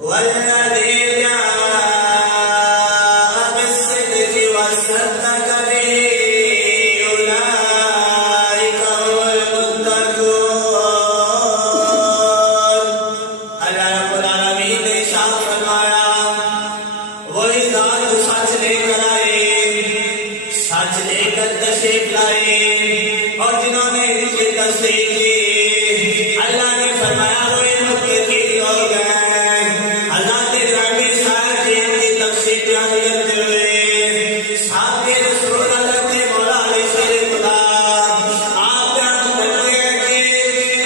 والذي جاء بالصدق وصدق به أولئك هم المتقون۔ اللہ رب العالمین نے ارشاد فرمایا وہی ذات جو سچ لے کر آئے، سچ لے کر تشریف لائے اور جنہوں نے اس کی تصدیق کی، اللہ نے فرمایا وہی متقین لوگ ہیں۔ حضرت ابراہیم صاحب کی تفسیر بیان کرتے ہوئے صاحب رسول حضرت مولا علی شیر خدا آپ بیان کرتے ہیں کہ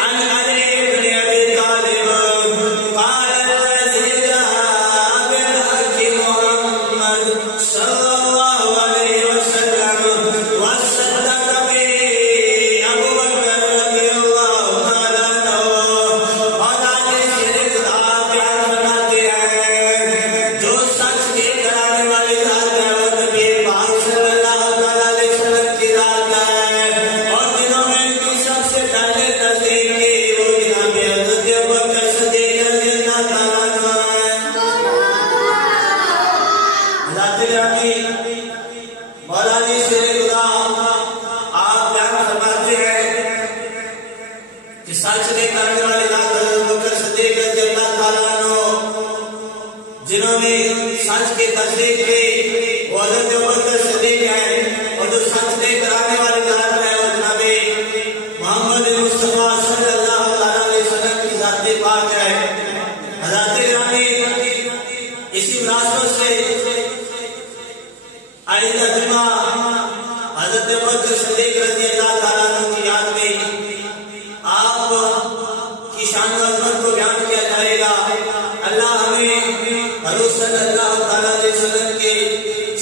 عن علی بن ابی طالب قال الذي جاء بالحق محمد صلی اللہ علیہ وسلم وصدق به ابو بکر رضی اللہ تعالیٰ عنہ۔ اور علی شیر خدا بیان فرماتے ہیں جو سچ کے کرانے والی ذات ہے وہ نبی پاک صلی اللہ علیہ وسلم کی ذات ہے، اور جنہوں نے ان کی سب سے پہلے تصدیق کی وہ جناب حضرت ابو بکر صدیق رضی اللہ تعالیٰ عنہ ہیں۔ حضرت گرامی مولا علی شیر خدا آپ بیان فرماتے ہیں کہ سچ کے کرنے والے ذات حضرت ابو بکر صدیق رضی اللہ تعالیٰ عنہ، جنہوں نے سچ کی تصدیق کی وہ حضرت ابو بکر صدیق ہیں، اور جو سچ کے کرانے والی ذات ہے وہ جناب محمد مصطفیٰ صلی اللہ علیہ وسلم کی ذات پاک ہے۔ حضرت گرامی اسی مناسبت سے آئندہ جمعہ حضرت ابو بکر صدیق رضی اللہ تعالیٰ عنہ کی یاد میں آپ کی شان و عظمت کو بیان کیا جائے گا۔ اللہ ہمیں حضور صلی اللہ تعالیٰ علیہ وسلم کے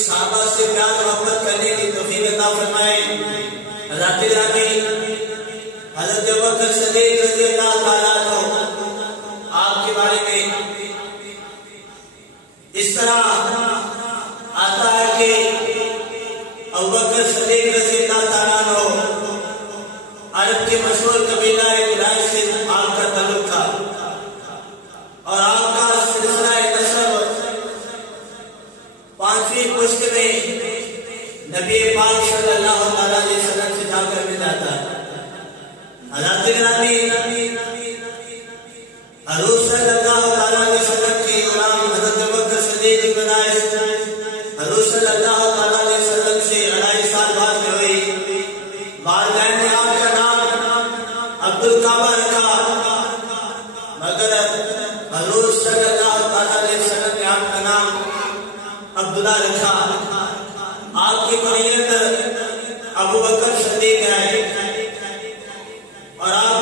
صحابہ سے پیار محبت کرنے کی توفیق عطا فرمائے۔ حضرت گرامی حضرت ابو بکر صدیق رضی اللہ تعالیٰ عنہ آپ کے بارے میں اس طرح آتا ہے کہ ابو بکر صدیق رضی اللہ تعالیٰ عنہ عرب کے مشہور قبیلہ قریش سے آپ کا تعلق تھا، اور آپ کا سلسلہ نسب پانچویں پشت میں نبی پاک صلی اللہ علیہ وسلم سے جا کر مل جاتا ہے۔ حضرت گرامی حضور صلی اللہ علیہ وسلم کی غلام حضرت ابو بکر صدیق کی پیدائش حضور صلی اللہ علیہ وسلم سے 2.5 سال بعد میں ہوئی۔ والدین نے آپ کا نام عبدالکعبہ رکھا، مگر حضور صلی اللہ علیہ وسلم نے آپ کا نام عبداللہ رکھا۔ آپ کی کنیت ابو بکر صدیق ہے، اور آپ